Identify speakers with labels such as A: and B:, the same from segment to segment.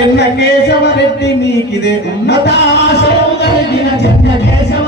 A: చెన్న కేశవ రెడ్డి మీకిదే
B: ఉన్నత ఆశ కలిగిన చెన్న
A: కేశవ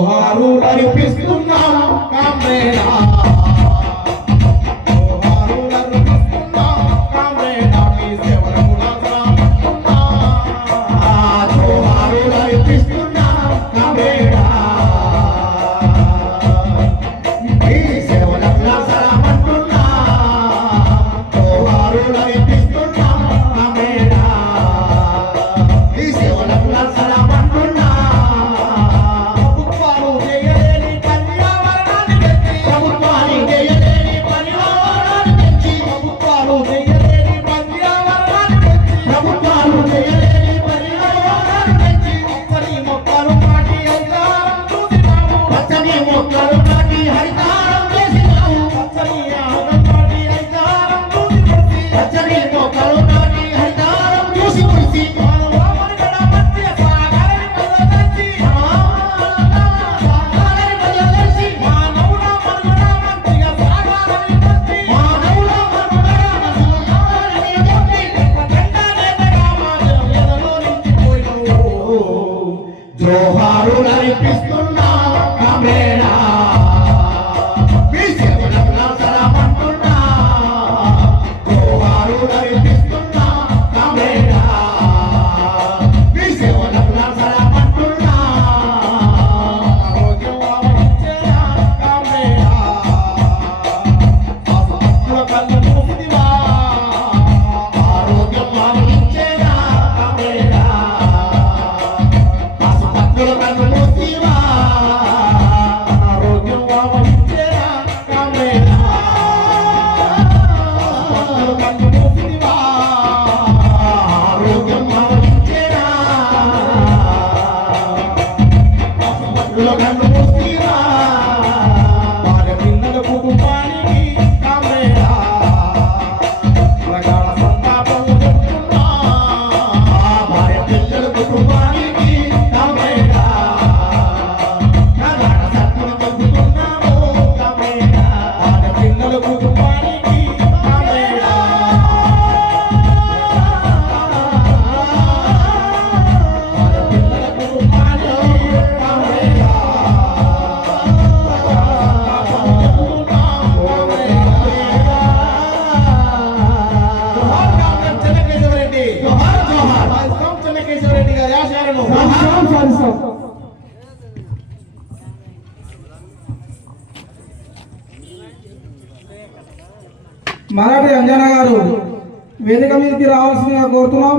B: జోహారు అనిపిస్తున్నాం కామ్రేడా. Viva!
C: మరాఠీ అంజనా గారు వేదిక మీదకి రావాల్సిందిగా కోరుతున్నాం.